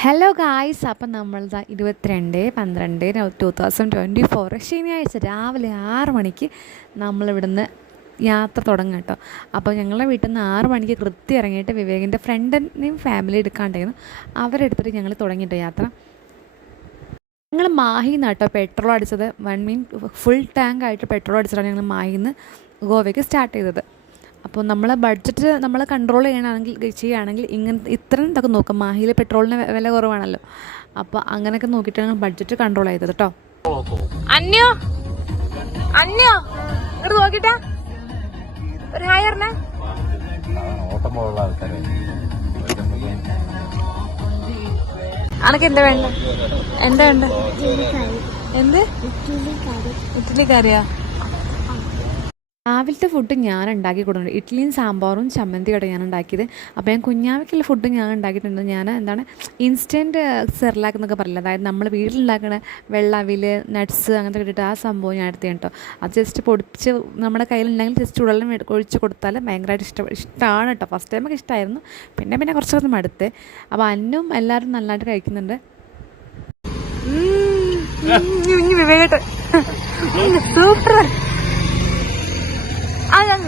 Hello guys, അപ്പം നമ്മളിതാ 22/12/2024 ശനിയാഴ്ച രാവിലെ 6 മണിക്ക് നമ്മളിവിടുന്ന് യാത്ര തുടങ്ങും കേട്ടോ. അപ്പോൾ ഞങ്ങളുടെ വീട്ടിൽ നിന്ന് 6 മണിക്ക് കൃത്യം ഇറങ്ങിയിട്ട് വിവേകിൻ്റെ ഫ്രണ്ടിനെയും ഫാമിലി എടുക്കാണ്ടായിരുന്നു, അവരെടുത്തിട്ട് ഞങ്ങൾ തുടങ്ങിയിട്ട് യാത്ര. ഞങ്ങൾ മാഹിന്ന് കേട്ടോ പെട്രോൾ അടിച്ചത്. 1 മീൻ ഫുൾ ടാങ്ക് ആയിട്ട് പെട്രോൾ അടിച്ചിട്ടാണ് ഞങ്ങൾ മാഹിന്ന് ഗോവയ്ക്ക് സ്റ്റാർട്ട് ചെയ്തത്. അപ്പോൾ നമ്മൾ ബഡ്ജറ്റ് നമ്മൾ കൺട്രോൾ ചെയ്യുകയാണെങ്കിൽ ഇത്രയും ഇതൊക്കെ നോക്കാം. മാഹിയിൽ പെട്രോളിന് വില കുറവാണല്ലോ, അപ്പോൾ അങ്ങനെയൊക്കെ നോക്കിയിട്ടാണ് ബഡ്ജറ്റ് കൺട്രോൾ ചെയ്തത് കേട്ടോ. അന്യോ അന്യോ ഇങ്ങോട്ട് നോക്കിട്ടാ ഒരു ഹായ് പറഞ്ഞേ. അനക്ക് എന്താ വേണ്ട? എന്താ വേണ്ട? എന്ത് ഇഡ്ഡലി കറിയാ? രാവിലത്തെ ഫുഡ് ഞാൻ ഉണ്ടാക്കി കൊടുക്കുന്നുണ്ട്. ഇഡ്ഡലിയും സാമ്പാറും ചമ്മന്തിയോടെ ഞാൻ ഉണ്ടാക്കിയത്. അപ്പോൾ ഞാൻ കുഞ്ഞാവയ്ക്കുള്ള ഫുഡ് ഞാൻ ഉണ്ടാക്കിയിട്ടുണ്ട്. ഞാൻ ഇൻസ്റ്റൻറ്റ് സെർലാക്ക് എന്നൊക്കെ പറയില്ല, അതായത് നമ്മൾ വീട്ടിലുണ്ടാക്കുന്ന വെള്ളാവിൽ നട്ട്സ് അങ്ങനത്തെ ഇട്ടിട്ട് ആ സംഭവം ഞാൻ എടുത്തേ കേട്ടോ. അത് ജസ്റ്റ് പൊടിച്ച് നമ്മുടെ കയ്യിലുണ്ടെങ്കിൽ ജസ്റ്റ് ഉടലും ഒഴിച്ച് കൊടുത്താൽ ഭയങ്കരമായിട്ട് ഇഷ്ടമാണ് കേട്ടോ. ഫസ്റ്റ് ടൈമൊക്കെ ഇഷ്ടമായിരുന്നു, പിന്നെ കുറച്ചൊന്നും മടുത്ത്. അപ്പോൾ അന്നും എല്ലാവരും നല്ലതായിട്ട് കഴിക്കുന്നുണ്ട്. സൂപ്പർ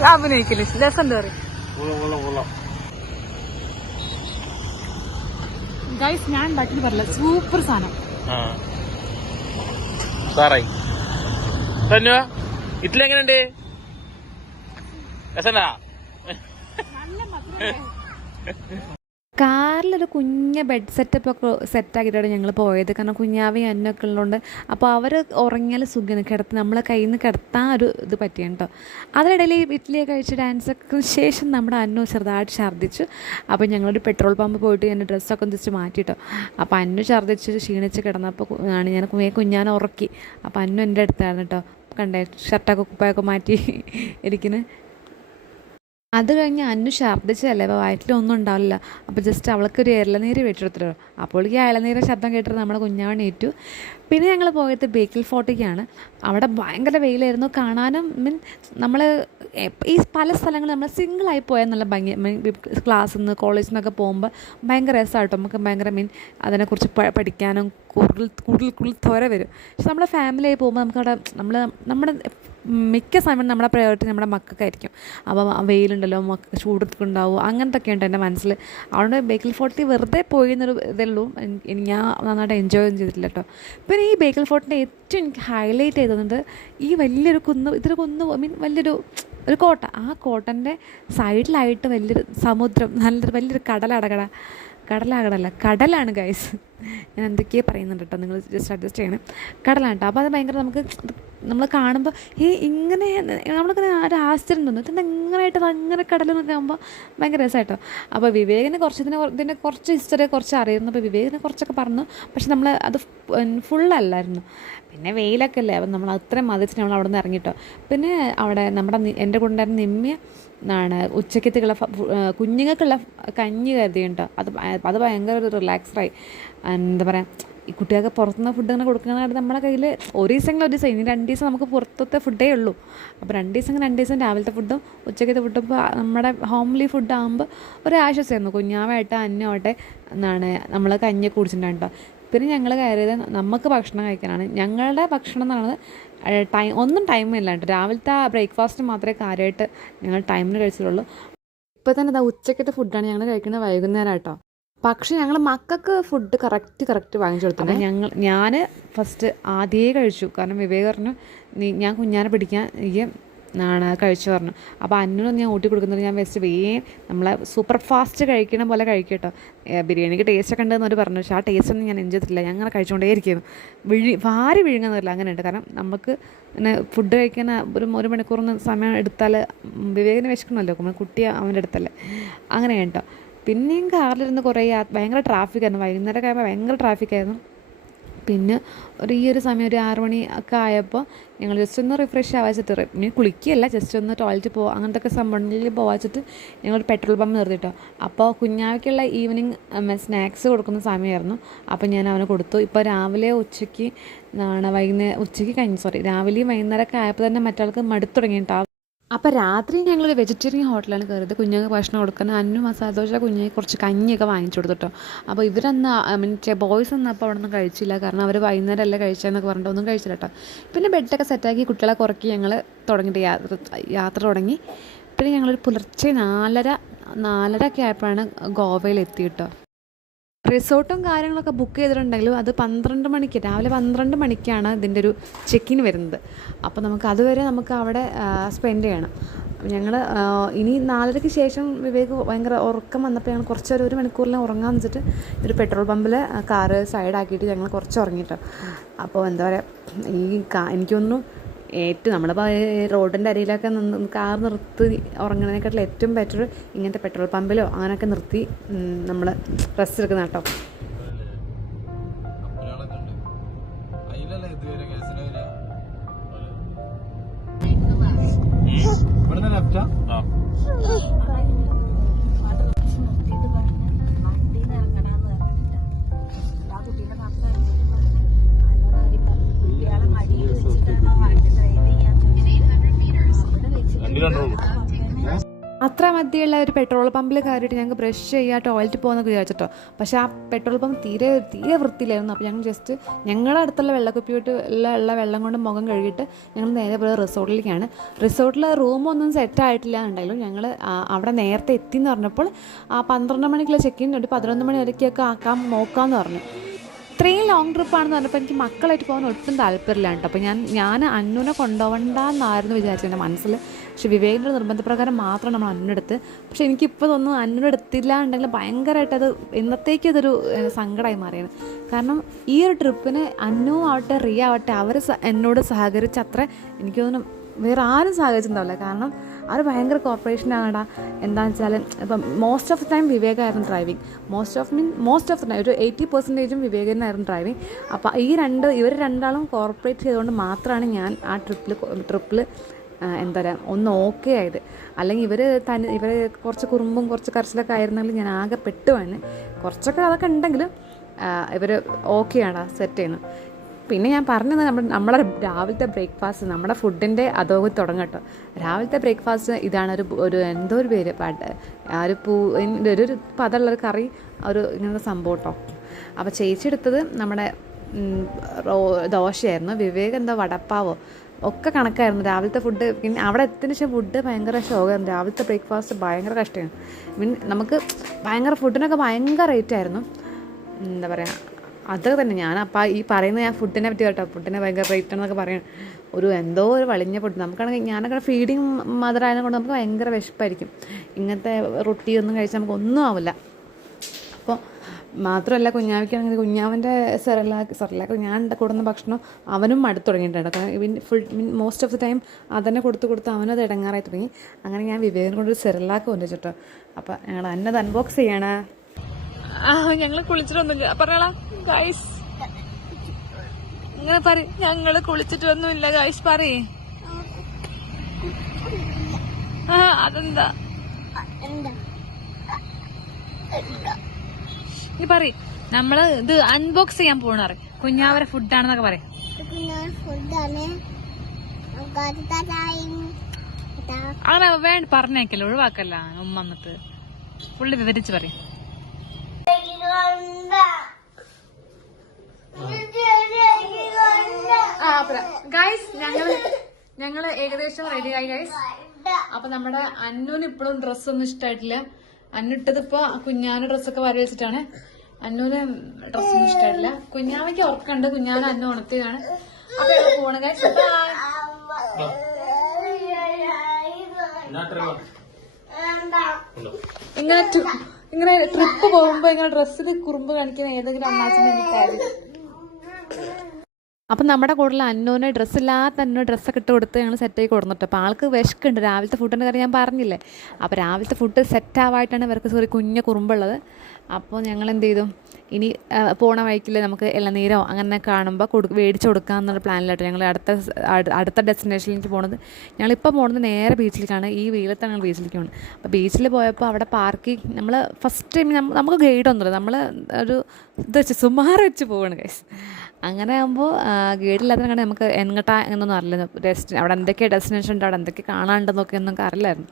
അഭിനയിക്കില്ല, രസം എന്താ പറയുക ഗൈസ്, ഞാൻ ഉണ്ടാക്കി പറയില്ല, സൂപ്പർ സാധനം. ഇഡ്ഡലി എങ്ങനെയുണ്ട്? രസണ്ടാ? കാറിലൊരു കുഞ്ഞ ബെഡ് സെറ്റപ്പൊക്കെ സെറ്റാക്കിയിട്ടാണ് ഞങ്ങൾ പോയത്. കാരണം കുഞ്ഞാവയും അന്നൊക്കെ ഉള്ളതുകൊണ്ട്. അപ്പോൾ അവർ ഉറങ്ങിയാൽ സുഖം കിടത്തി നമ്മളെ കയ്യിൽ നിന്ന് കിടത്താൻ ഒരു ഇത് പറ്റിയാണ് കേട്ടോ. അതിനിടയിൽ ഇഡ്ഡലിയൊക്കെ കഴിച്ച് ഡാൻസൊക്കെ ശേഷം നമ്മുടെ അന്നു ചെറുതായിട്ട് ഛർദ്ദിച്ചു. അപ്പോൾ ഞങ്ങളൊരു പെട്രോൾ പമ്പ് പോയിട്ട് ഞാൻ ഡ്രസ്സൊക്കെ തിരിച്ച് മാറ്റിയിട്ടോ. അപ്പോൾ അന്നു ഛർദ്ദിച്ച് ക്ഷീണിച്ച് കിടന്നപ്പോൾ ഞാൻ കുഞ്ഞാനെ ഉറക്കി. അപ്പോൾ അന്നു എൻ്റെ അടുത്തായിരുന്നു കേട്ടോ. കണ്ടേ, ഷർട്ടൊക്കെ കുപ്പായൊക്കെ മാറ്റി ഇരിക്കുന്നു. അത് കഴിഞ്ഞ് അന്നു ഛർദ്ദിച്ചതല്ലേ, അപ്പോൾ വയറ്റിലൊന്നും ഉണ്ടാവില്ല. അപ്പോൾ ജസ്റ്റ് അവൾക്കൊരു ഇളനീര് വെച്ചെടുത്തിട്ടോ. അപ്പോൾ ഈ ഇളനീരെ ശബ്ദം കേട്ടിട്ട് നമ്മുടെ കുഞ്ഞാവൻ ഏറ്റു. പിന്നെ ഞങ്ങൾ പോയത് ബേക്കൽ ഫോർട്ടിക്കാണ്. അവിടെ ഭയങ്കര വെയിലായിരുന്നു. കാണാനും നമ്മൾ ഈ പല സ്ഥലങ്ങളിൽ നമ്മൾ സിംഗിളായി പോയാൽ നല്ല ഭംഗി. ക്ലാസ്സിൽ നിന്ന് കോളേജിൽ നിന്നൊക്കെ പോകുമ്പോൾ ഭയങ്കര രസമായിട്ടോ. നമുക്ക് ഭയങ്കര അതിനെക്കുറിച്ച് പഠിക്കാനും കൂടുതൽ ത്വര വരും. പക്ഷെ നമ്മളെ ഫാമിലിയായി പോകുമ്പോൾ നമുക്കവിടെ നമ്മുടെ മിക്ക സമയം നമ്മുടെ പ്രയോറിറ്റി നമ്മുടെ മക്കൾക്കായിരിക്കും. അപ്പോൾ വെയിലുണ്ടല്ലോ, മക്ക ചൂടൊക്കെ അങ്ങനത്തെ ഒക്കെ ഉണ്ട് എൻ്റെ മനസ്സിൽ. അതുകൊണ്ട് ബേക്കൽ ഫോർട്ടി വെറുതെ പോയി എന്നൊരു ഇതേ ഉള്ളൂ. ഞാൻ നന്നായിട്ട് എൻജോയ് ഒന്നും ചെയ്തിട്ടില്ല കേട്ടോ. പിന്നെ ഈ ബേക്കൽ ഫോർട്ടിൻ്റെ ഏറ്റവും എനിക്ക് ഹൈലൈറ്റ് ചെയ്തത് ഈ വലിയൊരു ഇതൊരു വലിയൊരു കോട്ട. ആ കോട്ടൻ്റെ സൈഡിലായിട്ട് വലിയൊരു സമുദ്രം, വലിയൊരു കടലാണ് ഗൈസ്. ഞാൻ എന്തൊക്കെയോ പറയുന്നുണ്ട് കേട്ടോ, നിങ്ങൾ ജസ്റ്റ് അഡ്ജസ്റ്റ് ചെയ്യണം. കടലാണ് കേട്ടോ. അപ്പോൾ അത് ഭയങ്കര നമ്മൾ കാണുമ്പോൾ ഇങ്ങനെ നമ്മളിങ്ങനെ ഒരു ആശ്ചര്യം തോന്നും, ഇതെങ്ങനെയായിട്ട് അങ്ങനെ കടലെന്നൊക്കെ ആകുമ്പോൾ ഭയങ്കര രസമായിട്ടോ. അപ്പോൾ വിവേകിന് ഇതിൻ്റെ കുറച്ച് ഹിസ്റ്ററി കുറച്ച് അറിയുന്നു. അപ്പോൾ വിവേകിനെ കുറച്ചൊക്കെ പറഞ്ഞു, പക്ഷെ നമ്മൾ അത് ഫുള്ളല്ലായിരുന്നു. പിന്നെ വെയിലൊക്കെ അല്ലേ, അപ്പം നമ്മൾ അത്രയും മതിച്ചിട്ട് നമ്മൾ അവിടെ നിന്ന് ഇറങ്ങിട്ടോ. പിന്നെ അവിടെ എൻ്റെ കൂടെ ഉണ്ടായിരുന്ന നിമ്മിയ ഉച്ചക്കത്തേക്കുള്ള കുഞ്ഞുങ്ങൾക്കുള്ള കഞ്ഞി കരുതിയുണ്ടോ. അത് ഭയങ്കര ഒരു റിലാക്സ്ഡായി. എന്താ പറയുക, ഈ കുട്ടികൾക്ക് പുറത്തുനിന്ന് ഫുഡ് ഇങ്ങനെ കൊടുക്കുന്നതായിട്ട് നമ്മുടെ കയ്യിൽ ഒരു ദിവസം ഇനി 2 ദിവസം നമുക്ക് പുറത്തത്തെ ഫുഡേ ഉള്ളൂ. അപ്പോൾ 2 ദിവസം രാവിലത്തെ ഫുഡും ഉച്ചക്കത്തെ ഫുഡും ഇപ്പോൾ നമ്മുടെ ഹോംലി ഫുഡ് ആകുമ്പോൾ ഒരു ആശ്വാസമായിരുന്നു. കുഞ്ഞാവായിട്ട് അന്നോട്ടെ നമ്മൾ കഞ്ഞി കുടിച്ചിട്ടുണ്ടോ. പിന്നെ ഞങ്ങൾ കയറിയത് നമുക്ക് ഭക്ഷണം കഴിക്കാനാണ്. ഞങ്ങളുടെ ഭക്ഷണം എന്ന് പറയുന്നത് ഒന്നും ടൈമില്ലാണ്ട് രാവിലത്തെ ബ്രേക്ക്ഫാസ്റ്റ് മാത്രമേ കാര്യമായിട്ട് ഞങ്ങൾ ടൈമിന് കഴിച്ചിട്ടുള്ളൂ. ഇപ്പോൾ തന്നെ ഉച്ചക്കത്തെ ഫുഡാണ് ഞങ്ങൾ കഴിക്കുന്നത് വൈകുന്നേരം കേട്ടോ. പക്ഷേ ഞങ്ങൾ മക്കൾക്ക് ഫുഡ് കറക്റ്റ് വാങ്ങിച്ചു കൊടുത്തു. ഞാൻ ഫസ്റ്റ് ആദ്യമേ കഴിച്ചു. കാരണം വിവേക് പറഞ്ഞു, ഞാൻ കുഞ്ഞാനെ പിടിക്കാൻ കഴിച്ചു പറഞ്ഞു. അപ്പോൾ അന്നൊന്നും ഞാൻ ഊട്ടി കൊടുക്കുന്നത് ഞാൻ നമ്മളെ സൂപ്പർ ഫാസ്റ്റ് കഴിക്കണ പോലെ കഴിക്കും കേട്ടോ. ബിരിയാണിക്ക് ടേസ്റ്റൊക്കെ ഉണ്ടെന്ന് അവർ പറഞ്ഞു, പക്ഷേ ആ ടേസ്റ്റൊന്നും ഞാൻ എൻജോയ് ചെയ്തിട്ടില്ല. ഞാൻ അങ്ങനെ കഴിച്ചുകൊണ്ടേ ഇരിക്കുന്നു. വാരി വിഴുങ്ങുന്നില്ല, അങ്ങനെ ഉണ്ട്. കാരണം നമുക്ക് പിന്നെ ഫുഡ് കഴിക്കാൻ ഒരു മണിക്കൂറിന് സമയം എടുത്താൽ വിവേകിന് വിശക്കണമല്ലോ, നമ്മൾ കുട്ടി അവൻ്റെ അടുത്തല്ലേ, അങ്ങനെ കേട്ടോ. പിന്നെയും കാറിലിരുന്ന് കുറേ ഭയങ്കര ട്രാഫിക്കായിരുന്നു. വൈകുന്നേരം ആയപ്പോൾ ഭയങ്കര ട്രാഫിക്കായിരുന്നു. പിന്നെ ഈ ഒരു സമയം ഒരു 6 മണി ഒക്കെ ആയപ്പോൾ ഞങ്ങൾ ജസ്റ്റ് ഒന്ന് റിഫ്രഷ് ആവാച്ചിട്ട്, ഇനി കുളിക്കുകയല്ല, ജസ്റ്റ് ഒന്ന് ടോയ്ലറ്റ് പോകുക അങ്ങനത്തെ ഒക്കെ സംഭവങ്ങളിൽ പോവാച്ചിട്ട് ഞങ്ങളൊരു പെട്രോൾ പമ്പ് നിർത്തിയിട്ടോ. അപ്പോൾ കുഞ്ഞാവയ്ക്കുള്ള ഈവനിങ് സ്നാക്സ് കൊടുക്കുന്ന സമയമായിരുന്നു. അപ്പോൾ ഞാൻ അവന് കൊടുത്തു. ഇപ്പോൾ രാവിലെ ഉച്ചയ്ക്ക് രാവിലെയും വൈകുന്നേരമൊക്കെ ആയപ്പോൾ തന്നെ മറ്റാൾക്ക് മടുത്തു തുടങ്ങിയിട്ടോ. അപ്പോൾ രാത്രി ഞങ്ങളൊരു വെജിറ്റേറിയൻ ഹോട്ടലാണ് കയറിയത്. കുഞ്ഞുങ്ങൾക്ക് ഭക്ഷണം കൊടുക്കുന്ന അന്നു മസാല ദോശ, കുഞ്ഞുങ്ങൾക്ക് കുറച്ച് കഞ്ഞിയൊക്കെ വാങ്ങിച്ചു കൊടുത്തിട്ടോ. അപ്പോൾ ഇവരന്ന് മീൻസ് ബോയ്സ് ഒന്നും അപ്പോൾ അവിടെ ഒന്നും കഴിച്ചില്ല, കാരണം അവർ വൈകുന്നേരം അല്ലേ കഴിച്ചതെന്നൊക്കെ പറഞ്ഞിട്ട് ഒന്നും കഴിച്ചില്ല കേട്ടോ. പിന്നെ ബെഡൊക്കെ സെറ്റാക്കി കുട്ടികളെ കുറക്കി ഞങ്ങൾ തുടങ്ങിയിട്ട് യാത്ര തുടങ്ങി. പിന്നെ ഞങ്ങളൊരു പുലർച്ചെ 4:30 ഒക്കെ ആയപ്പോഴാണ് ഗോവയിൽ എത്തിയിട്ടോ. റിസോർട്ടും കാര്യങ്ങളൊക്കെ ബുക്ക് ചെയ്തിട്ടുണ്ടെങ്കിലും അത് 12 മണിക്ക്, രാവിലെ 12 മണിക്കാണ് ഇതിൻ്റെ ഒരു ചെക്കിൻ വരുന്നത്. അപ്പോൾ നമുക്ക് അതുവരെ നമുക്ക് അവിടെ സ്പെൻഡ് ചെയ്യണം. ഞങ്ങൾ ഇനി 4:30-ക്ക് ശേഷം വിവേക് ഭയങ്കര ഉറക്കം വന്നപ്പോൾ ഞങ്ങൾ കുറച്ചൊരു 1 മണിക്കൂറിലും ഉറങ്ങാമെന്ന് വെച്ചിട്ട് ഒരു പെട്രോൾ പമ്പിൽ കാറ് സൈഡാക്കിയിട്ട് ഞങ്ങൾ കുറച്ച് ഉറങ്ങിയിട്ടോ. അപ്പോൾ എന്താ പറയുക, എനിക്ക് തോന്നുന്നു നമ്മളിപ്പോൾ റോഡിൻ്റെ അരിയിലൊക്കെ കാർ നിർത്തി ഉറങ്ങുന്നതിനെക്കാട്ടിൽ ഏറ്റവും ബെറ്റർ ഇങ്ങനത്തെ പെട്രോൾ പമ്പിലോ അങ്ങനെയൊക്കെ നിർത്തി നമ്മൾ റെസ്റ്റ് എടുക്കുന്ന കേട്ടോ. അത്ര മധ്യയുള്ള ഒരു പെട്രോൾ പമ്പിൽ കയറിയിട്ട് ഞങ്ങൾക്ക് ബ്രഷ് ചെയ്യുക, ടോയ്ലറ്റിൽ പോകുന്നൊക്കെ വിചാരിച്ചിട്ടോ. പക്ഷേ ആ പെട്രോൾ പമ്പ് തീരെ വൃത്തിയിലായിരുന്നു. അപ്പോൾ ഞങ്ങൾ ജസ്റ്റ് ഞങ്ങളുടെ അടുത്തുള്ള വെള്ളക്കുപ്പിയിട്ട് ഉള്ള വെള്ളം കൊണ്ട് മുഖം കഴുകിയിട്ട് ഞങ്ങൾ നേരെ പോയത് റിസോർട്ടിലേക്കാണ്. റിസോർട്ടിൽ റൂമൊന്നും സെറ്റ് ആയിട്ടില്ല എന്നുണ്ടെങ്കിലും ഞങ്ങൾ അവിടെ നേരത്തെ എത്തിയെന്ന് പറഞ്ഞപ്പോൾ 12 മണിക്കുള്ള ചെക്കിൻ ഒരു 11 മണി വരെയൊക്കെ നോക്കാമെന്ന് പറഞ്ഞു. ഇത്രയും ലോങ് ട്രിപ്പാണെന്ന് പറഞ്ഞപ്പോൾ എനിക്ക് മക്കളായിട്ട് പോകാൻ ഒട്ടും താല്പര്യമില്ല കേട്ടോ. അപ്പോൾ ഞാൻ അന്നുവിനെ കൊണ്ടുപോകണ്ടെന്നായിരുന്നു വിചാരിച്ചത് എൻ്റെ മനസ്സിൽ. പക്ഷേ വിവേകിൻ്റെ നിർബന്ധപ്രകാരം മാത്രം നമ്മൾ അന്നെടുത്ത്. പക്ഷേ എനിക്കിപ്പോൾ തോന്നുന്നു അന്നെടുത്തില്ല എന്നുണ്ടെങ്കിൽ ഭയങ്കരമായിട്ട് അത് എന്നത്തേക്കും അതൊരു സങ്കടമായി മാറിയാണ്. കാരണം ഈ ഒരു ട്രിപ്പിന് അന്നു ആവട്ടെ റിയ ആവട്ടെ അവർ എന്നോട് സഹകരിച്ച് അത്ര എനിക്ക് തോന്നുന്നു വേറെ ആരും സഹകരിച്ചിട്ടുണ്ടാവില്ല. കാരണം അവർ ഭയങ്കര കോർപ്പറേഷനാണ്. എന്താണെന്ന് വെച്ചാൽ ഇപ്പം മോസ്റ്റ് ഓഫ് ദ ടൈം വിവേകായിരുന്നു driving. Most of the time ഒരു 80% വിവേകനായിരുന്നു ഡ്രൈവിങ്. അപ്പോൾ ഇവർ രണ്ടാളും കോർപ്പറേറ്റ് ചെയ്തുകൊണ്ട് മാത്രമാണ് ഞാൻ ആ ട്രിപ്പിൽ എന്താ പറയുക ഒന്ന് ഓക്കെ ആയത്. അല്ലെങ്കിൽ ഇവർ കുറച്ച് കുറുമ്പും കുറച്ച് കരച്ചിലൊക്കെ ആയിരുന്നെങ്കിൽ ഞാൻ ആകെ പെട്ടുവാണ്. കുറച്ചൊക്കെ അതൊക്കെ ഉണ്ടെങ്കിലും ഇവർ ഓക്കെയാണ് സെറ്റ് ചെയ്യുന്നത്. പിന്നെ ഞാൻ പറഞ്ഞത് നമ്മളെ രാവിലത്തെ ബ്രേക്ക്ഫാസ്റ്റ്, നമ്മുടെ ഫുഡിൻ്റെ അധോഗതി തുടങ്ങട്ടോ. രാവിലത്തെ ബ്രേക്ക്ഫാസ്റ്റ് ഇതാണ് ഒരു എന്തോ ഒരു പേര് ഒരു പതമുള്ളൊരു കറി, ഇങ്ങനത്തെ സംഭവം കേട്ടോ. അപ്പോൾ ചേച്ചി എടുത്തത് നമ്മുടെ ദോശയായിരുന്നു. വിവേക് എന്താ വടപ്പാവോ ഒക്കെ കണക്കായിരുന്നു രാവിലത്തെ ഫുഡ്. പിന്നെ അവിടെ എത്തിയതിന് ശേഷം ഫുഡ് ഭയങ്കര ഷോക്കായിരുന്നു. രാവിലത്തെ ബ്രേക്ക്ഫാസ്റ്റ് ഭയങ്കര കഷ്ടമാണ്. നമുക്ക് ഭയങ്കര ഫുഡിനൊക്കെ ഭയങ്കര റേറ്റ് ആയിരുന്നു. എന്താ പറയുക, അതൊക്കെ തന്നെ അപ്പോൾ ഈ പറയുന്നത് ഞാൻ ഫുഡിനെ പറ്റി കേട്ടോ. ഫുഡിനെ ഭയങ്കര റേറ്റ് എന്നൊക്കെ പറയാൻ എന്തോ ഒരു വളിഞ്ഞ ഫുഡ്. നമുക്കാണെങ്കിൽ ഞാനൊക്കെ ഫീഡിങ് മദർ ആയതിനെ കൊണ്ട് നമുക്ക് ഭയങ്കര വിശപ്പായിരിക്കും. ഇങ്ങനത്തെ റൊട്ടി ഒന്നും കഴിച്ചാൽ നമുക്ക് ഒന്നും ആവില്ല. അപ്പോൾ മാത്രമല്ല കുഞ്ഞാവിക്കാണെങ്കിൽ കുഞ്ഞാവിൻ്റെ സെറലാക്ക് ഞാൻ കൊടുക്കുന്ന ഭക്ഷണം അവനും മടുത്തു തുടങ്ങിയിട്ടുണ്ട്. കാരണം മോസ്റ്റ് ഓഫ് ദി ടൈം അതന്നെ കൊടുത്ത് അവനത് ഇടങ്ങാറായി തുടങ്ങി. അങ്ങനെ ഞാൻ വിവേകിനെ കൊണ്ടൊരു സെറലാക്ക് കൊണ്ടുവച്ചിട്ടോ. അപ്പോൾ ഞങ്ങൾ അന്നത് അൺബോക്സ് ചെയ്യണേ. ഞങ്ങള് കുളിച്ചിട്ടൊന്നുമില്ല പറഞ്ഞോളാ ഗൈസ്. ഇങ്ങനെ പറ, ഞങ്ങള് കുളിച്ചിട്ടൊന്നുമില്ല ഗൈസ് പറയേ. അതെന്താ നീ പറ. നമ്മള് ഇത് അൺബോക്സ് ചെയ്യാൻ പോണ കുഞ്ഞാവരെ ഫുഡാണെന്നൊക്കെ പറയാം. അങ്ങനെ വേണ്ട പറഞ്ഞേക്കല്ലോ, ഒഴിവാക്കല്ല. ഉമ്മ വന്നിട്ട് പുള്ളി വിവരിച്ച് പറയും. ഗൈസ് ഞങ്ങള് ഏകദേശം റെഡിയായി ഗൈസ്. അപ്പൊ നമ്മുടെ അന്നുവിന് ഇപ്പോഴും ഡ്രസ്സൊന്നും ഇഷ്ടമായിട്ടില്ല. അന്നിട്ടത് ഇപ്പൊ കുഞ്ഞാന് ഡ്രസ്സൊക്കെ വര വെച്ചിട്ടാണ്. അന്നുവിന് ഡ്രസ്സൊന്നും ഇഷ്ടമായിട്ടില്ല. കുഞ്ഞാവയ്ക്ക് ഉറക്കുണ്ട്. കുഞ്ഞാന് അന്നു ഉണർത്തിയതാണ്. അപ്പൊ ഞങ്ങൾ പോണ ഗൈസ്. ഇങ്ങനെ ട്രിപ്പ് പോകുമ്പോ ഇങ്ങനെ ഡ്രസ്സിൽ കുറുമ്പ് കാണിക്കുന്ന ഏതെങ്കിലും അമ്മാച്ചനെ എനിക്കായിരുന്നു. അപ്പം നമ്മുടെ കൂടുതൽ അന്നൂന് ഡ്രസ്സില്ലാത്ത അന്നു ഡ്രസ്സൊക്കെ ഇട്ട് കൊടുത്ത് ഞങ്ങൾ സെറ്റായി കൊടുത്തിട്ട്. അപ്പോൾ ആൾക്ക് വിശക്കുണ്ട്. രാവിലത്തെ ഫുഡിൻ്റെ കാര്യം ഞാൻ പറഞ്ഞില്ലേ. അപ്പോൾ രാവിലത്തെ ഫുഡ് സെറ്റാവായിട്ടാണ് ഇവർക്ക് കുഞ്ഞ് കുറുമ്പുള്ളത്. അപ്പോൾ ഞങ്ങൾ എന്ത് ചെയ്തു, ഇനി പോണ വഴിക്കിൽ നമുക്ക് ഇളനീരോ അങ്ങനെ കാണുമ്പോൾ മേടിച്ച് കൊടുക്കാമെന്നുള്ള പ്ലാനിലായിട്ട് ഞങ്ങൾ അടുത്ത ഡെസ്റ്റിനേഷനിലേക്ക് പോണത്. ഞങ്ങളിപ്പോൾ പോകുന്നത് നേരെ ബീച്ചിലേക്കാണ്. ഈ വെയിലത്താണ് ഞങ്ങൾ ബീച്ചിലേക്ക് പോകുന്നത്. അപ്പോൾ ബീച്ചിൽ പോയപ്പോൾ അവിടെ പാർക്കിംഗ് നമ്മൾ ഫസ്റ്റ് ടൈം നമുക്ക് ഗൈഡൊന്നുമില്ല. നമ്മൾ ഒരു ഇത് വെച്ച് സുമാറ് വെച്ച് പോവാണ് ഗൈസ്. അങ്ങനെ ആകുമ്പോൾ ഗൈഡില്ലാത്ത കണ്ട് നമുക്ക് എങ്ങോട്ടാ എന്നൊന്നും അറിയില്ല. അവിടെ എന്തൊക്കെ ഡെസ്റ്റിനേഷൻ ഉണ്ട്, അവിടെ എന്തൊക്കെ കാണാനുണ്ടെന്നൊക്കെ ഒന്നും അറിയില്ലായിരുന്നു.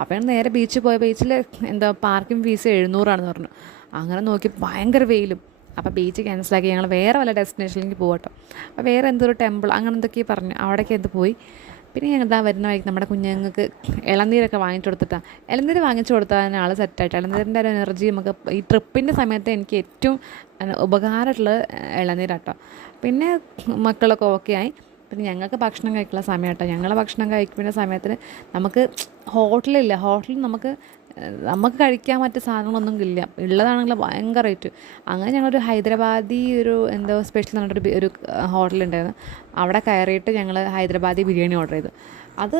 അപ്പോൾ ഞാൻ നേരെ ബീച്ചിൽ പോയ ബീച്ചിൽ എന്താ പാർക്കിംഗ് ഫീസ് 700 പറഞ്ഞു. അങ്ങനെ നോക്കി ഭയങ്കര വെയിലും. അപ്പോൾ ബീച്ച് ക്യാൻസലാക്കി ഞങ്ങൾ വേറെ വല്ല ഡെസ്റ്റിനേഷനിലേക്ക് പോകട്ടോ. അപ്പോൾ വേറെ എന്തൊരു ടെമ്പിൾ അങ്ങനെ എന്തൊക്കെ പറഞ്ഞു, അവിടേക്ക് എന്ത് പോയി. പിന്നെ ഞങ്ങൾ ഇതാ വരുന്ന വഴിക്ക് നമ്മുടെ കുഞ്ഞുങ്ങൾക്ക് ഇളനീരൊക്കെ വാങ്ങിച്ചു കൊടുത്തിട്ടാണ്. ഇളനീര് വാങ്ങിച്ചു കൊടുത്താൽ ആൾ സെറ്റായിട്ട്. ഇളനീരിൻ്റെ ഒരു എനർജി നമുക്ക് ഈ ട്രിപ്പിൻ്റെ സമയത്ത് എനിക്ക് ഏറ്റവും ഉപകാരമുള്ളത് ഇളനീരാട്ടോ. പിന്നെ മക്കളൊക്കെ ഓക്കെ ആയി. പിന്നെ ഞങ്ങൾക്ക് ഭക്ഷണം കഴിക്കുന്ന സമയം കേട്ടോ. ഞങ്ങൾ ഭക്ഷണം കഴിക്കുന്ന സമയത്തിന് നമുക്ക് ഹോട്ടലില്ല. ഹോട്ടലിൽ നമുക്ക് കഴിക്കാൻ പറ്റിയ സാധനങ്ങളൊന്നും ഇല്ല. ഉള്ളതാണെങ്കിൽ ഭയങ്കര റേറ്റ്. അങ്ങനെ ഞങ്ങളൊരു ഹൈദരാബാദി ഒരു എന്തോ സ്പെഷ്യൽ എന്ന് പറഞ്ഞിട്ടൊരു ഒരു ഹോട്ടലുണ്ടായിരുന്നു. അവിടെ കയറിയിട്ട് ഞങ്ങൾ ഹൈദരാബാദി ബിരിയാണി ഓർഡർ ചെയ്തു. അത്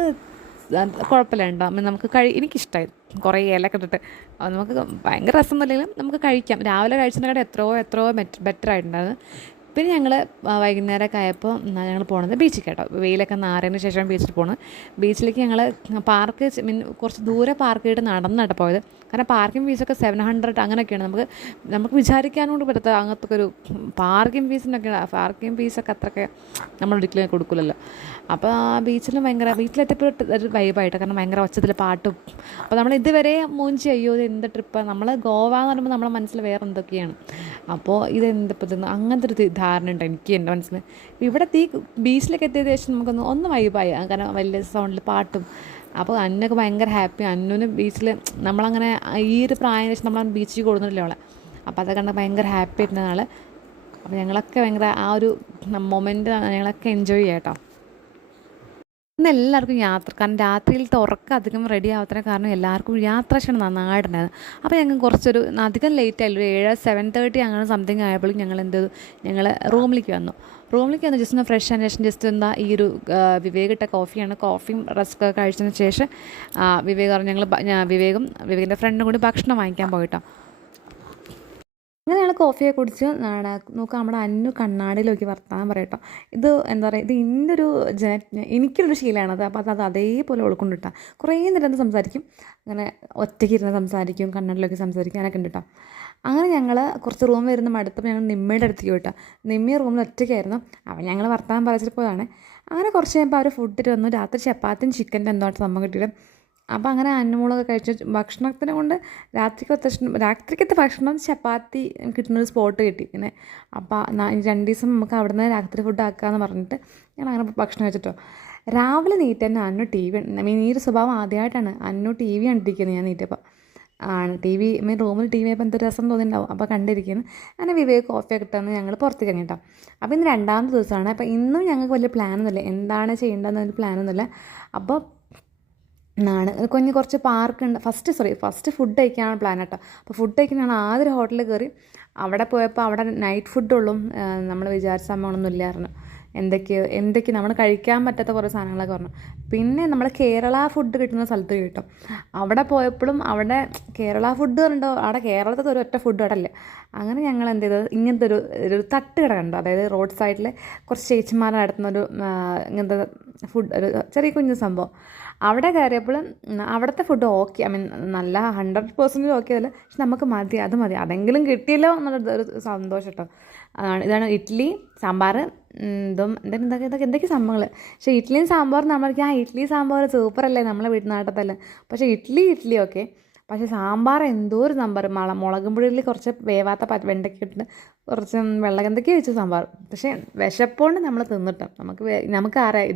കുഴപ്പമില്ല, നമുക്ക് എനിക്കിഷ്ടമായി. കുറേ ഇലയൊക്കെ ഇട്ടിട്ട് നമുക്ക് ഭയങ്കര രസമൊന്നുമില്ലെങ്കിലും നമുക്ക് കഴിക്കാം. രാവിലെ കഴിച്ചതിനെക്കാട്ട് എത്രയോ ബെറ്റർ ആയിട്ടുണ്ടായിരുന്നു. പിന്നെ ഞങ്ങൾ വൈകുന്നേരമൊക്കെ ആയപ്പോൾ ഞങ്ങൾ പോണത് ബീച്ചിൽ കേട്ടോ. വെയിലൊക്കെ നാറിയതിന് ശേഷം ബീച്ചിൽ പോകുന്നത്. ബീച്ചിലേക്ക് ഞങ്ങൾ കുറച്ച് ദൂരെ പാർക്ക് ചെയ്തിട്ട് നടന്നിട്ട് പോയത്. കാരണം പാർക്കിംഗ് ഫീസൊക്കെ 700 അങ്ങനെയൊക്കെയാണ്. നമുക്ക് വിചാരിക്കാനോട് പറ്റാത്ത അങ്ങനത്തെ ഒരു പാർക്കിംഗ് ഫീസൊക്കെ അത്രയൊക്കെ നമ്മൾ ഒരിക്കലും കൊടുക്കില്ലല്ലോ. അപ്പോൾ ആ ബീച്ചിലെത്തിയപ്പോൾ ഒരു വൈബായിട്ട്, കാരണം ഭയങ്കര ഒച്ചത്തിൽ പാട്ടും. അപ്പോൾ നമ്മൾ ഇതുവരെ മൂഞ്ചി അയ്യോ ഇത് എന്ത് ട്രിപ്പാണ്, നമ്മൾ ഗോവ എന്ന് പറയുമ്പോൾ നമ്മുടെ മനസ്സിൽ വേറെ എന്തൊക്കെയാണ്. അപ്പോൾ ഇതെന്തിപ്പോൾ അങ്ങനത്തെ ഒരു ധാരണ ഉണ്ട് എനിക്ക് എൻ്റെ മനസ്സിൽ. ഇവിടെ ബീച്ചിലേക്ക് എത്തിയതിന് ശേഷം നമുക്കൊന്ന് വൈബായി, കാരണം വലിയ സൗണ്ടിൽ പാട്ടും. അപ്പോൾ അന്നൊക്കെ ഭയങ്കര ഹാപ്പി. അന്നുവിന് ബീച്ചിൽ നമ്മളങ്ങനെ ഈ ഒരു പ്രായം ശേഷം നമ്മൾ ബീച്ചിൽ കൊടുക്കുന്നില്ല അവളെ. അപ്പോൾ അതൊക്കെ കണ്ട ഭയങ്കര ഹാപ്പി ആയിരുന്ന ആൾ. അപ്പോൾ ഞങ്ങളൊക്കെ ഭയങ്കര ആ ഒരു മൊമെൻറ്റ് ഞങ്ങളൊക്കെ എൻജോയ് ചെയ്യാം കേട്ടോ. ഇന്ന് എല്ലാവർക്കും കാരണം രാത്രിയിലത്തെ ഉറക്കം അധികം റെഡി ആവാത്തതിന് കാരണം എല്ലാവർക്കും യാത്രാക്ഷണം നന്നായിട്ടുണ്ടായിരുന്നു. അപ്പോൾ ഞങ്ങൾ കുറച്ചൊരു അധികം ലേറ്റ് ആയില്ല, ഒരു 7:30 അങ്ങനെ സംതിങ് ആയപ്പോഴും ഞങ്ങൾ റൂമിലേക്ക് വന്നു. ജസ്റ്റ് ഒന്ന് ഫ്രഷ് ആൻഡ് ശേഷം ജസ്റ്റ് എന്താ ഈ ഒരു വിവേക് ഇട്ട കോഫിയാണ്. കോഫിയും റസ്ക് കഴിച്ചതിന് ശേഷം വിവേകിൻ്റെ ഫ്രണ്ടും കൂടി ഭക്ഷണം വാങ്ങിക്കാൻ പോയിട്ടോ. അങ്ങനെ ഞങ്ങൾ കോഫിയെ കുടിച്ച് നോക്കാം. നമ്മുടെ അന്നു കണ്ണാടിയിൽ നോക്കി വർത്താനം പറയട്ടോ. ഇത് എന്താ പറയുക, ഇത് എനിക്കൊരു ശീലമാണത്. അപ്പോൾ അത് അതേപോലെ ഉൾക്കൊണ്ടിട്ടാ കുറേ നേരം സംസാരിക്കും. അങ്ങനെ ഒറ്റയ്ക്ക് ഇരുന്ന് സംസാരിക്കും, കണ്ണാടിയിലൊക്കെ സംസാരിക്കും, അങ്ങനെയൊക്കെ ഉണ്ട് കേട്ടോ. അങ്ങനെ ഞങ്ങൾ കുറച്ച് റൂം വരുന്ന മടുത്തപ്പോൾ ഞങ്ങൾ നിമ്മയുടെ അടുത്തേക്ക് പോയിട്ടോ. നിമ്മി റൂമിൽ ഒറ്റയ്ക്കായിരുന്നു. അവൻ ഞങ്ങൾ വർത്താനം പറയിച്ചിട്ട് പോയതാണ്. അങ്ങനെ കുറച്ച് കഴിയുമ്പോൾ അവർ ഫുഡിട്ട് വന്നു. രാത്രി ചപ്പാത്തിയും ചിക്കൻ്റെ എന്തോ സംഭവം കിട്ടിയിട്ട് അപ്പോൾ അങ്ങനെ അന്നമൂളൊക്കെ കഴിച്ചു. ഭക്ഷണത്തിനെ കൊണ്ട് രാത്രിക്കത്തെ ഭക്ഷണം ചപ്പാത്തി കിട്ടുന്നൊരു സ്പോട്ട് കിട്ടി. ഇങ്ങനെ അപ്പോൾ 2 ദിവസം നമുക്ക് അവിടെ നിന്ന് രാത്രി ഫുഡ് ആക്കാമെന്ന് പറഞ്ഞിട്ട് ഞാൻ അങ്ങനെ ഭക്ഷണം കഴിച്ചിട്ടോ. രാവിലെ നീറ്റ് തന്നെ അന്നു ഈ ഒരു സ്വഭാവം ആദ്യമായിട്ടാണ് അന്നു TV കണ്ടിരിക്കുന്നത്. ഞാൻ നീറ്റപ്പോൾ റൂമിൽ TV ആയപ്പോൾ എന്തൊരു രസം തോന്നിയിട്ടുണ്ടാവും. അപ്പോൾ കണ്ടിരിക്കുന്നു. അങ്ങനെ വിവേക് കോഫിയൊക്കെ കിട്ടുമെന്ന് ഞങ്ങൾ പുറത്തേക്ക് ഇറങ്ങിട്ടോ. അപ്പോൾ ഇന്ന് 2ാമത്തെ ദിവസമാണ്. അപ്പോൾ ഇന്നും ഞങ്ങൾക്ക് വലിയ പ്ലാനൊന്നുമില്ല, എന്താണ് ചെയ്യേണ്ടതെന്നൊരു പ്ലാനൊന്നുമില്ല. അപ്പോൾ കുറച്ച് പാർക്കുണ്ട്. ഫസ്റ്റ് ഫുഡ് കഴിക്കാനാണ് പ്ലാൻ കേട്ടോ. അപ്പോൾ ഫുഡ് കഴിക്കാൻ ഞങ്ങൾ ആദ്യം ഹോട്ടലിൽ കയറി. അവിടെ പോയപ്പോൾ അവിടെ നൈറ്റ് ഫുഡുള്ളും നമ്മൾ വിചാരിച്ച സംഭവങ്ങളൊന്നും ഇല്ലായിരുന്നു. എന്തൊക്കെ നമ്മൾ കഴിക്കാൻ പറ്റാത്ത കുറേ സാധനങ്ങളൊക്കെ പറഞ്ഞു. പിന്നെ നമ്മൾ കേരള ഫുഡ് കിട്ടുന്ന സ്ഥലത്ത് കിട്ടും. അവിടെ പോയപ്പോഴും അവിടെ കേരള ഫുഡ് കണ്ടോ, അവിടെ കേരളത്തിലത്തെ ഒരൊറ്റ ഫുഡ് അവിടെ അല്ലേ. അങ്ങനെ ഞങ്ങൾ എന്ത് ചെയ്തത്, ഇങ്ങനത്തെ ഒരു തട്ടുകട കണ്ടു. അതായത് റോഡ് സൈഡിൽ കുറച്ച് ചേച്ചിമാർ നടത്തുന്നൊരു ഇങ്ങനത്തെ ഫുഡ്, ഒരു ചെറിയ കുഞ്ഞു സംഭവം. അവിടെ കയറിയപ്പോഴും അവിടുത്തെ ഫുഡ് ഓക്കെ, നല്ല 100% ഓക്കെ അല്ല, പക്ഷെ നമുക്ക് മതി, അതെങ്കിലും കിട്ടിയല്ലോ എന്നുള്ളൊരു സന്തോഷം കേട്ടോ. ഇതാണ് ഇഡ്ഡലി സാമ്പാർ, എന്തൊക്കെ സംഭവങ്ങൾ. പക്ഷേ ഇഡ്ഡലിയും സാമ്പാറും നമ്മൾക്ക് ഇഡ്ഡലി സാമ്പാർ സൂപ്പറല്ലേ നമ്മളെ നാട്ടിലല്ലേ. പക്ഷേ ഇഡ്ഡലി ഓക്കെ, പക്ഷേ സാമ്പാർ എന്തോ ഒരു സാമ്പാർ, മുളകും പൊടിയിൽ കുറച്ച് വേവാത്ത വെണ്ടയ്ക്ക് ഇട്ടിട്ട് കുറച്ച് വെള്ളം എന്തൊക്കെയോ വെച്ചു സാമ്പാർ. പക്ഷേ വിശപ്പോണ്ട് നമ്മൾ തിന്നിട്ടും നമുക്കറിയാം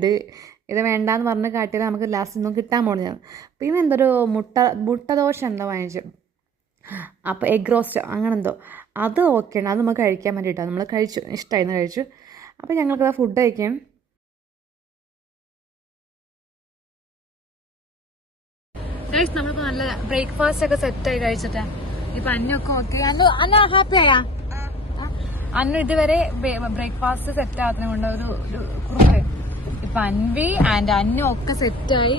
ഇത് വേണ്ടാന്ന് പറഞ്ഞ് കാട്ടിയാൽ നമുക്ക് ലാസ്റ്റ് ഒന്നും കിട്ടാൻ പോകുന്നത്. പിന്നെ എന്തൊരു മുട്ട ദോശ എന്തോ വാങ്ങിച്ചു. അപ്പോൾ എഗ് റോസ്റ്റ് അങ്ങനെ എന്തോ, അത് ഓക്കെയാണ്, അത് നമുക്ക് കഴിക്കാൻ വേണ്ടിയിട്ടാണ് നമ്മൾ കഴിച്ചു, ഇഷ്ടമായിരുന്നു കഴിച്ചു. അപ്പോൾ ഞങ്ങൾക്കത് ഫുഡ് കഴിക്കാം. നമ്മളിപ്പോൾ നല്ല ബ്രേക്ക്ഫാസ്റ്റ് ഒക്കെ സെറ്റായി കഴിച്ചിട്ടാ. ഇപ്പൊ അന്നൊക്കെ ഓക്കെ. അന്ന ഹാപ്പി ആയാ? അന്നു ഇതുവരെ ബ്രേക്ക്ഫാസ്റ്റ് സെറ്റ് ആകുന്നത് കൊണ്ട് ഒരു കുറുക്ക്. ഇപ്പൊ അൻവി ആൻഡ് അന്നു ഒക്കെ സെറ്റായി.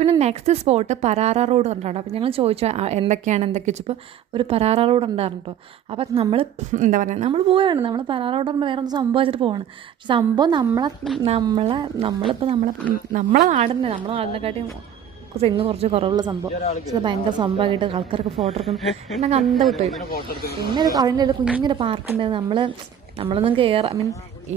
പിന്നെ നെക്സ്റ്റ് സ്പോട്ട് പരാറ റോഡ് പറഞ്ഞിട്ടുണ്ട്. അപ്പോൾ ഞങ്ങൾ ചോദിച്ചു എന്തൊക്കെ വെച്ചപ്പോൾ ഒരു പരാറ റോഡ് ഉണ്ടായിരുന്നു കേട്ടോ. അപ്പോൾ നമ്മൾ എന്താ പറയുക, നമ്മൾ പോവുകയാണ്, നമ്മൾ പരാറ റോഡ് പറയുമ്പോൾ വേറെ ഒന്ന് സംഭവിച്ചിട്ട് പോവാണ്. പക്ഷെ സംഭവം നമ്മളിപ്പോൾ നമ്മളെ നാടിൻ്റെ നാടിനെക്കാട്ടി തെങ്ങ് കുറച്ച് കുറവുള്ള സംഭവം. പക്ഷേ ഭയങ്കര സംഭവമായിട്ട് ആൾക്കാർക്ക് ഫോട്ടോ എടുക്കണം എന്നൊക്കെ അന്ത കിട്ടും. പിന്നെ അതിൻ്റെ ഒരു കുഞ്ഞൊരു പാർക്കുണ്ട്. നമ്മളൊന്നും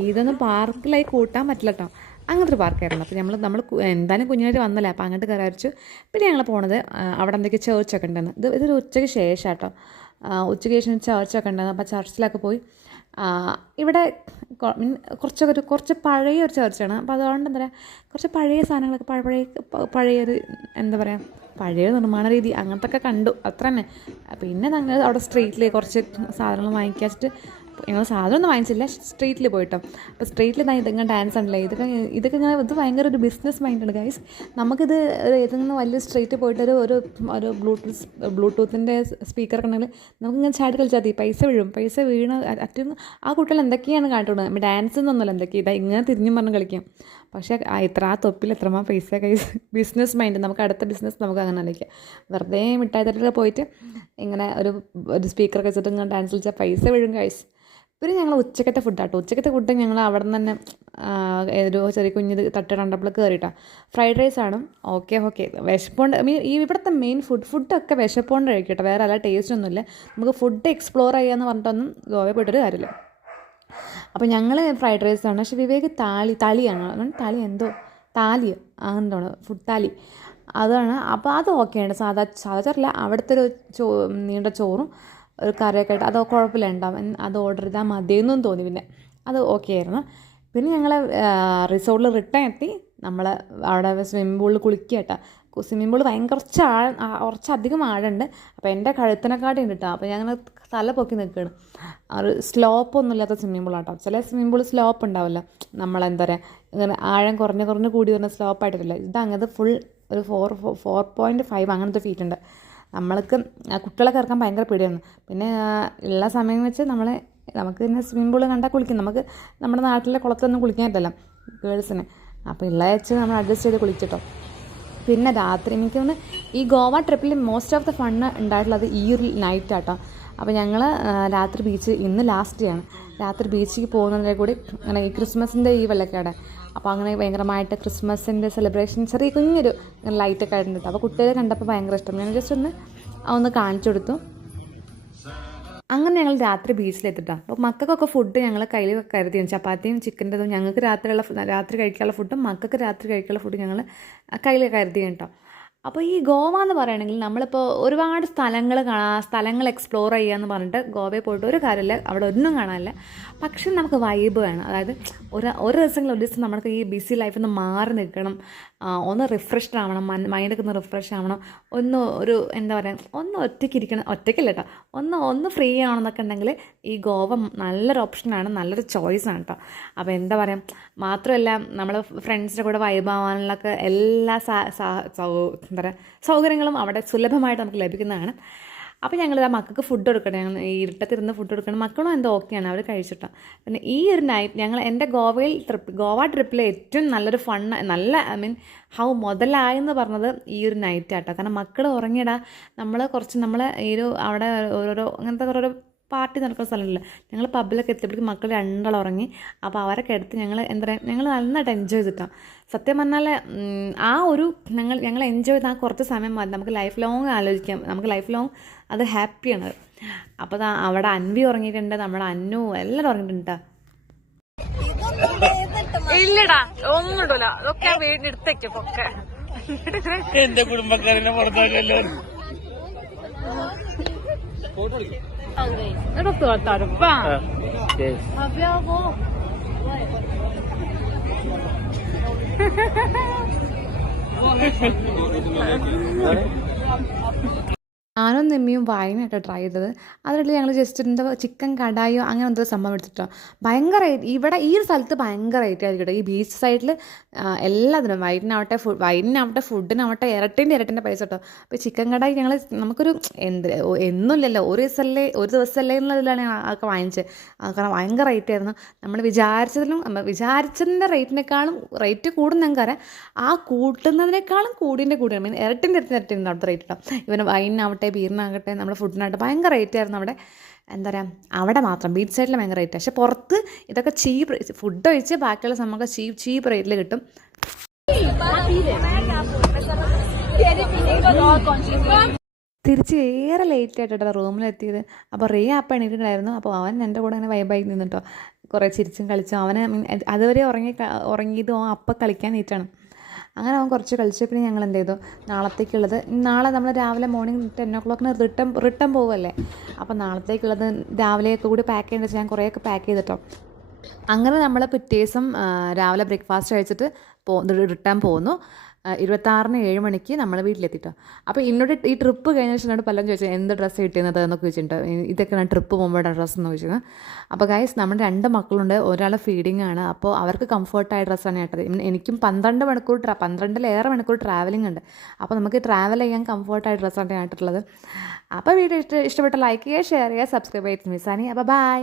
ഇതൊന്നും പാർക്കിലായി കൂട്ടാൻ പറ്റില്ല കേട്ടോ. അങ്ങനത്തെ ഒരു പാർക്കായിരുന്നു. അപ്പോൾ നമ്മൾ എന്തായാലും കുഞ്ഞുമായിട്ട് വന്നല്ലേ, അപ്പോൾ അങ്ങോട്ട് കയറിച്ചു. പിന്നെ ഞങ്ങൾ പോണത് അവിടെ എന്തൊക്കെ ചേർച്ചൊക്കെ ഉണ്ടായിരുന്നു. ഇതൊരു ഉച്ചയ്ക്ക് ശേഷം കേട്ടോ. ഉച്ചയ്ക്ക് ശേഷം ചേർച്ചൊക്കെ ഉണ്ടായിരുന്നു. അപ്പോൾ ചർച്ചിലൊക്കെ പോയി. ഇവിടെ കുറച്ച് പഴയ ഒരു ചേർച്ചാണ്. അപ്പോൾ അതുകൊണ്ട് എന്താ പറയുക, കുറച്ച് പഴയ സാധനങ്ങളൊക്കെ പഴയൊരു എന്താ പറയുക, പഴയ നിർമ്മാണ രീതി അങ്ങനത്തെ ഒക്കെ കണ്ടു, അത്ര തന്നെ. പിന്നെ ഞങ്ങൾ അവിടെ സ്ട്രീറ്റിൽ കുറച്ച് സാധനങ്ങൾ വാങ്ങിക്കാച്ചിട്ട് ഞങ്ങൾ സാധനമൊന്നും വാങ്ങിച്ചില്ല, സ്ട്രീറ്റിൽ പോയിട്ടോ. അപ്പോൾ സ്ട്രീറ്റിൽ ഇതിങ്ങനെ ഡാൻസ് ഉണ്ടല്ലേ, ഇതൊക്കെ ഇങ്ങനെ ഇത് ഭയങ്കര ഒരു ബിസിനസ് മൈൻഡാണ് ഗൈസ്. നമുക്കിത് ഏതെങ്കിലും വലിയ സ്ട്രീറ്റിൽ പോയിട്ട് ഒരു ബ്ലൂടൂത്തിൻ്റെ സ്പീക്കറൊക്കെ ഉണ്ടെങ്കിൽ നമുക്കിങ്ങനെ ചാടി കളിച്ചാൽ മതി. പൈസ വീണ് ആ കുട്ടികൾ എന്തൊക്കെയാണ് കാട്ടുന്നത്, ഡാൻസ് എന്നൊന്നുമല്ല, എന്തൊക്കെയാണ് ഇങ്ങനെ തിരിഞ്ഞും പറഞ്ഞ് കളിക്കാം. പക്ഷേ ആ തൊപ്പിൽ എത്രമാ പൈസ ഗൈസ്. ബിസിനസ് മൈൻഡ്, നമുക്ക് അടുത്ത ബിസിനസ് നമുക്ക് അങ്ങനെ ആലോചിക്കാം. വെറുതെ മിഠായി തട്ടിൽ പോയിട്ട് ഇങ്ങനെ ഒരു സ്പീക്കറൊക്കെ വെച്ചിട്ട് ഇങ്ങനെ ഡാൻസ് കളിച്ചാൽ പൈസ വീഴും ഗൈസ്. പിന്നെ ഞങ്ങൾ ഉച്ചക്കത്തെ ഫുഡാട്ടോ. ഉച്ചക്കത്തെ ഫുഡ് ഞങ്ങൾ അവിടെ നിന്ന് തന്നെ ഒരു ചെറിയ കുഞ്ഞ് തട്ട് കണ്ടപ്പോൾ കയറിയിട്ടാണ്. ഫ്രൈഡ് റൈസാണ്. ഓക്കെ വിശപ്പുണ്ട്. ഇവിടുത്തെ മെയിൻ ഫുഡൊക്കെ വിശപ്പുകൊണ്ട് കഴിക്കട്ടെ, വേറെ അല്ല ടേസ്റ്റ് ഒന്നുമില്ല. നമുക്ക് ഫുഡ് എക്സ്പ്ലോർ ചെയ്യാമെന്ന് പറഞ്ഞിട്ടൊന്നും ഗോവയിൽ പോയിട്ടൊരു കാര്യമില്ല. അപ്പോൾ ഞങ്ങൾ ഫ്രൈഡ് റൈസാണ്. പക്ഷേ വിവേക് താലിയാണ് താലിയോ അങ്ങനെയാണ് ഫുഡ് താലി അതാണ്. അപ്പോൾ അത് ഓക്കെയാണ്. സാധാ ചോറില്ല, അവിടുത്തെ ഒരു നീണ്ട ചോറും ഒരു കറിയൊക്കെ ആയിട്ട് അത് കുഴപ്പമില്ല ഉണ്ടാവും. അത് ഓർഡർ ചെയ്താൽ മതിയെന്നും തോന്നി. പിന്നെ അത് ഓക്കെ ആയിരുന്നു. പിന്നെ ഞങ്ങൾ റിസോർട്ടിൽ റിട്ടേൺ എത്തി. നമ്മൾ അവിടെ സ്വിമ്മിംഗ് പൂളിൽ കുളിക്കുക കേട്ടോ. സ്വിമ്മിംഗ് പൂൾ ഭയങ്കര കുറച്ചധികം ആഴമുണ്ട്. അപ്പോൾ എൻ്റെ കഴുത്തിനെക്കാട്ടി ഉണ്ട് കേട്ടോ. അപ്പോൾ ഞങ്ങൾ തല പൊക്കി നിൽക്കുകയാണ്. ഒരു സ്ലോപ്പൊന്നും ഇല്ലാത്ത സ്വിമ്മിംഗ് പൂളാട്ടോ. ചില സ്വിമ്മിംഗ് പൂൾ സ്ലോപ്പ് ഉണ്ടാവില്ല, നമ്മളെന്താ പറയുക, ഇങ്ങനെ ആഴം കുറഞ്ഞ് കൂടി വരുന്ന സ്ലോപ്പായിട്ടില്ല. ഇതങ്ങനെ ഫുൾ ഒരു 4.5 അങ്ങനത്തെ ഫീറ്റ് ഉണ്ട്. നമ്മൾക്ക് കുട്ടികളൊക്കെ ഇറക്കാൻ ഭയങ്കര പേടിയാണ്. പിന്നെ ഉള്ള സമയം വെച്ച് നമുക്ക് പിന്നെ സ്വിമ്മിംഗ് പൂൾ കണ്ടാൽ കുളിക്കും. നമുക്ക് നമ്മുടെ നാട്ടിലെ കുളത്തൊന്നും കുളിക്കാൻ പറ്റില്ല ഗേൾസിന്. അപ്പോൾ ഉള്ള വെച്ച് നമ്മൾ അഡ്ജസ്റ്റ് ചെയ്ത് കുളിച്ചിട്ടോ. പിന്നെ രാത്രി എനിക്ക് തോന്നുന്നു ഈ ഗോവ ട്രിപ്പിൽ മോസ്റ്റ് ഓഫ് ദ ഫണ്ണ് ഉണ്ടായിട്ടുള്ളത് ഈ ഒരു നൈറ്റ് ആട്ടോ. അപ്പോൾ ഞങ്ങൾ രാത്രി ഇന്ന് ലാസ്റ്റ് ഡേയാണ്. രാത്രി ബീച്ചിൽ പോകുന്നതിൻ്റെ കൂടി അങ്ങനെ ഈ ക്രിസ്മസിൻ്റെ ഈ വെള്ളക്കാടെ. അപ്പോൾ അങ്ങനെ ഭയങ്കരമായിട്ട് ക്രിസ്മസിൻ്റെ സെലിബ്രേഷൻ ചെറിയ കുഞ്ഞൊരു ലൈറ്റൊക്കെ ആയിട്ടുണ്ട്. അപ്പോൾ കുട്ടികളെ കണ്ടപ്പോൾ ഭയങ്കര ഇഷ്ടം. ഞാൻ ജസ്റ്റ് ഒന്ന് കാണിച്ചു കൊടുത്തു. അങ്ങനെ ഞങ്ങൾ രാത്രി ബീച്ചിലെത്തിട്ടാണ്. അപ്പോൾ മക്കൾക്കൊക്കെ ഫുഡ് ഞങ്ങൾ കയ്യിൽ കരുതിയാണ്. ചപ്പാത്തിയും ചിക്കൻ്റെതും ഞങ്ങൾക്ക് രാത്രി കഴിക്കാനുള്ള ഫുഡും മക്കൾക്ക് രാത്രി കഴിക്കാനുള്ള ഫുഡ് ഞങ്ങൾ കയ്യിൽ കരുതിയാണ് കേട്ടോ. അപ്പോൾ ഈ ഗോവ എന്ന് പറയുകയാണെങ്കിൽ നമ്മളിപ്പോൾ ഒരുപാട് സ്ഥലങ്ങൾ എക്സ്പ്ലോർ ചെയ്യുക എന്ന് പറഞ്ഞിട്ട് ഗോവയിൽ പോയിട്ട് ഒരു കാര്യമില്ല, അവിടെ ഒന്നും കാണാനില്ല. പക്ഷെ നമുക്ക് വൈബ് വേണം. അതായത് ഒരു ദിവസം നമുക്ക് ഈ ബിസി ലൈഫിൽ നിന്ന് മാറി നിൽക്കണം, ഒന്ന് റിഫ്രഷ്ഡ് ആവണം, മൈൻഡൊക്കെ ഒന്ന് റിഫ്രഷ് ആവണം, എന്താ പറയുക, ഒന്ന് ഒറ്റയ്ക്കില്ല കേട്ടോ, ഒന്ന് ഫ്രീ ആവണമെന്നൊക്കെ ഉണ്ടെങ്കിൽ ഈ ഗോവ നല്ലൊരു ഓപ്ഷനാണ്, നല്ലൊരു ചോയ്സാണ് കേട്ടോ. അപ്പോൾ എന്താ പറയുക, മാത്രമല്ല നമ്മൾ ഫ്രണ്ട്സിൻ്റെ കൂടെ വൈബ് ആവാനുള്ളൊക്കെ എല്ലാ എന്താ പറയുക സൗകര്യങ്ങളും അവിടെ സുലഭമായിട്ട് നമുക്ക് ലഭിക്കുന്നതാണ്. അപ്പോൾ ഞങ്ങൾ മക്കൾക്ക് ഫുഡ് കൊടുക്കണം. ഞങ്ങൾ ഈ ഇരുട്ടത്തിരുന്ന് ഫുഡ് കൊടുക്കണം. മക്കളും എന്തോ ഓക്കെയാണ്, അവർ കഴിച്ചിട്ടോ. പിന്നെ ഈ ഒരു നൈറ്റ് എൻ്റെ ഗോവ ട്രിപ്പിലെ ഏറ്റവും നല്ലൊരു നല്ല ഹൗ മുതലായെന്ന് പറഞ്ഞത് ഈ ഒരു നൈറ്റ് ആട്ടോ. കാരണം മക്കൾ ഉറങ്ങിയിടാ, നമ്മൾ ഈ ഒരു അവിടെ അങ്ങനത്തെ ഓരോരോ പാർട്ടി നടക്കുന്ന സ്ഥലമില്ല. ഞങ്ങൾ പബ്ബിലൊക്കെ എത്തിയപ്പോഴേക്കും മക്കൾ രണ്ടാൾ ഉറങ്ങി. അപ്പോൾ അവരൊക്കെ എടുത്ത് ഞങ്ങൾ നന്നായിട്ട് എൻജോയ് ചെയ്തിട്ടാണ്. സത്യം പറഞ്ഞാൽ ഞങ്ങൾ എൻജോയ് ചെയ്ത് കുറച്ച് സമയം മതി, നമുക്ക് ലൈഫ് ലോങ് ആലോചിക്കാം, നമുക്ക് ലൈഫ് ലോങ് അത് ഹാപ്പിയാണ്. അപ്പോൾ അവിടെ അൻവി ഉറങ്ങിയിട്ടുണ്ട്, നമ്മുടെ അന്നു എല്ലാവരും ഉറങ്ങിയിട്ടുണ്ട്. ഇല്ലടാ ഒന്നും ഇടൂല, അതൊക്കെ വീടിനടുത്തേക്കും ഒക്കെ എന്റെ കുടുംബക്കാരനെ പുറത്താക്കല്ലോ. 이렇게 왔다 오빠. Yes. 아비하고. ഞാനും നിമ്മിയും വൈനായിട്ടോ ട്രൈ ചെയ്തത്. അതിനിടയിൽ ഞങ്ങൾ ജസ്റ്റ് എന്താ ചിക്കൻ കടായോ അങ്ങനെ എന്തോ സംഭവം എടുത്തിട്ടോ. ഭയങ്കര റേറ്റ് ഇവിടെ ഈ ഒരു സ്ഥലത്ത് ഭയങ്കര റേറ്റ് ആയിരിക്കും കേട്ടോ. ഈ ബീച്ച് സൈഡിൽ എല്ലാത്തിനും വൈനാവട്ടെ ഫുഡിനാവട്ടെ ഇരട്ടിൻ്റെ പൈസ കേട്ടോ. അപ്പോൾ ചിക്കൻ കടായി ഞങ്ങൾ നമുക്കൊരു എന്നുമില്ലല്ലോ ഒരു ദിവസമല്ലേ എന്നുള്ളതിലാണ് അതൊക്കെ വാങ്ങിച്ചത്. കാരണം ഭയങ്കര റേറ്റ് ആയിരുന്നു. നമ്മൾ വിചാരിച്ചതിൻ്റെ റേറ്റിനേക്കാളും റേറ്റ് കൂടും ഞങ്ങൾക്കറിയാം. ആ കൂട്ടുന്നതിനേക്കാളും കൂടിൻ്റെ മീൻ ഇരട്ടിൻ്റെ അവിടുത്തെ റേറ്റ് കേട്ടോ. ഇവന് വൈനാവട്ടെ ബീറിനാകട്ടെ നമ്മുടെ ഫുഡിനാകട്ടെ ഭയങ്കര റേറ്റ് ആയിരുന്നു അവിടെ. എന്താ പറയുക, അവിടെ മാത്രം ബീച്ച് സൈഡിൽ ഭയങ്കര റേറ്റ്. പക്ഷെ പുറത്ത് ഇതൊക്കെ ചീപ്പ് ഫുഡ് ഒഴിച്ച് ബാക്കിയുള്ള സംഭവമൊക്കെ ചീപ്പ് റേറ്റിൽ കിട്ടും. തിരിച്ച് ഏറെ ലേറ്റ് ആയിട്ടോ റൂമിലെത്തിയത്. അപ്പോൾ റേ അപ്പം എണീറ്റിട്ടുണ്ടായിരുന്നു. അപ്പോൾ അവൻ എൻ്റെ കൂടെ അങ്ങനെ വൈബായി നിന്നിട്ടോ കുറേ ചിരിച്ചും കളിച്ചും. അവന് അതുവരെ ഉറങ്ങിയത് അപ്പം കളിക്കാൻ നീറ്റാണ്. അങ്ങനെ അവൻ കുറച്ച് കളിച്ചു. പിന്നെ ഞങ്ങൾ എന്ത് ചെയ്തു, നാളത്തേക്കുള്ളത് നാളെ നമ്മൾ രാവിലെ മോർണിംഗ് 10 o'clock റിട്ടേൺ പോകുമല്ലേ. അപ്പോൾ നാളത്തേക്കുള്ളത് രാവിലെയൊക്കെ കൂടി പാക്ക് ചെയ്യേണ്ടത് വെച്ചാൽ ഞാൻ കുറേയൊക്കെ പാക്ക് ചെയ്തിട്ടോ. അങ്ങനെ നമ്മൾ പിറ്റേ ദിവസം രാവിലെ ബ്രേക്ക്ഫാസ്റ്റ് കഴിച്ചിട്ട് റിട്ടേൺ പോന്നു. 26-ന് 7 മണിക്ക് നമ്മൾ വീട്ടിലെത്തിട്ടോ. അപ്പോൾ എന്നോട് ഈ ട്രിപ്പ് കഴിഞ്ഞ ശേഷം എന്നോട് പലരും ചോദിച്ചത് എന്ത് ഡ്രസ്സ് കിട്ടിയത് എന്നൊക്കെ ചോദിച്ചിട്ടുണ്ട്. ഇതൊക്കെ ഞാൻ ട്രിപ്പ് പോകുമ്പോഴാണ് ഡ്രസ്സ് എന്ന് ചോദിച്ചത്. അപ്പോൾ ഗൈസ് നമ്മുടെ 2 മക്കളുണ്ട്, ഒരാൾ ഫീഡിങ് ആണ്. അപ്പോൾ അവർക്ക് കംഫർട്ടായ ഡ്രസ്സാണ് കേട്ടത്. എനിക്ക് 12-ലേറെ മണിക്കൂർ ട്രാവലിംഗ് ഉണ്ട്. അപ്പോൾ നമുക്ക് ട്രാവൽ ചെയ്യാൻ കംഫർട്ടായ ഡ്രസ്സാണ് കേട്ടിട്ടുള്ളത്. അപ്പോൾ വീഡിയോ ഇഷ്ടപ്പെട്ട ലൈക്ക് ചെയ്യുക, ഷെയർ ചെയ്യുക, സബ്സ്ക്രൈബ് ചെയ്യുക. മിസ്സാനി. അപ്പോൾ ബൈ.